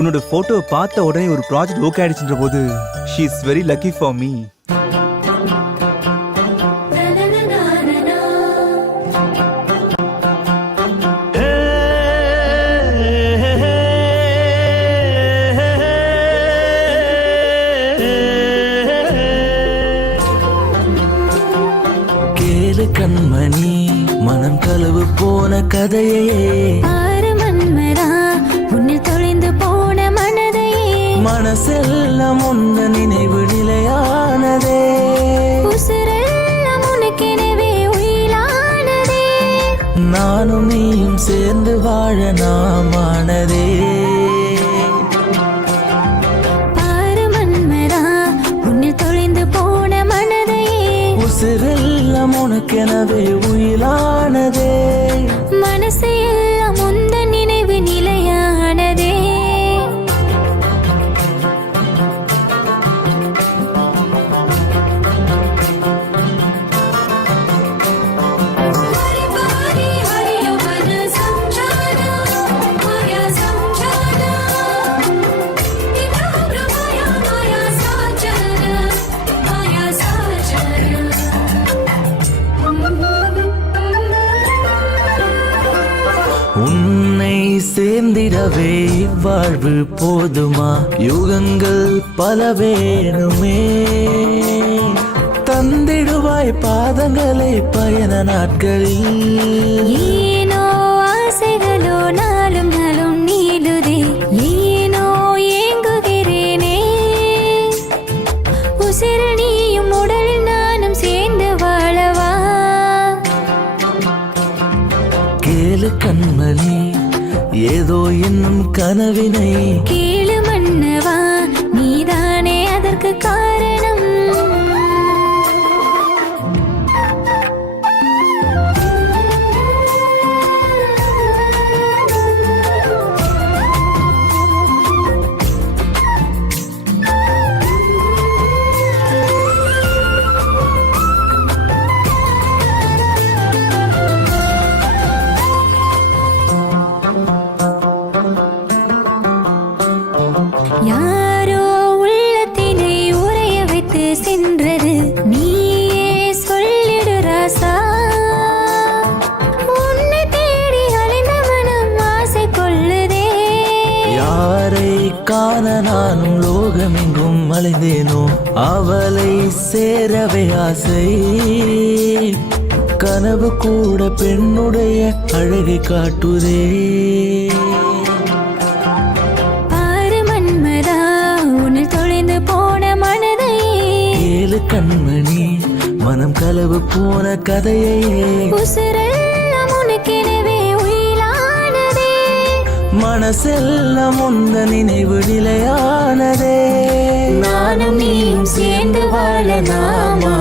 உன்னோட போட்டோ பார்த்த உடனே ஒரு ப்ராஜெக்ட் ஓகே ஆயிடுச்சுன்ற போது she is very lucky for me கண்மணி மனம் களவு போன கதையே. சேர்ந்து வாழ நாமானதே உசிரெல்லாம் உனக்கெனவே உயிலானதே. உன்னை சேர்ந்திடவே வாழ்வு போதுமா? யுகங்கள் பல வேணுமே. தந்திடுவாய் பாதங்களை பயண நாட்களில். ஏதோ என்னும் கனவினை கேளு மன்னவா நீதானே அதற்கு காரணம். அலைந்தேனோ அவளை சேரவே ஆசை. கனவு கூட பெண்ணுடைய அழகை காட்டுதே. ஏழு கண்மணி மனம் களவு போன கதையே. மனசெல்லாம் உந்த நினைவு நிலையானதே. நானும் நீயும் சேர்ந்து வாழ நாமானதே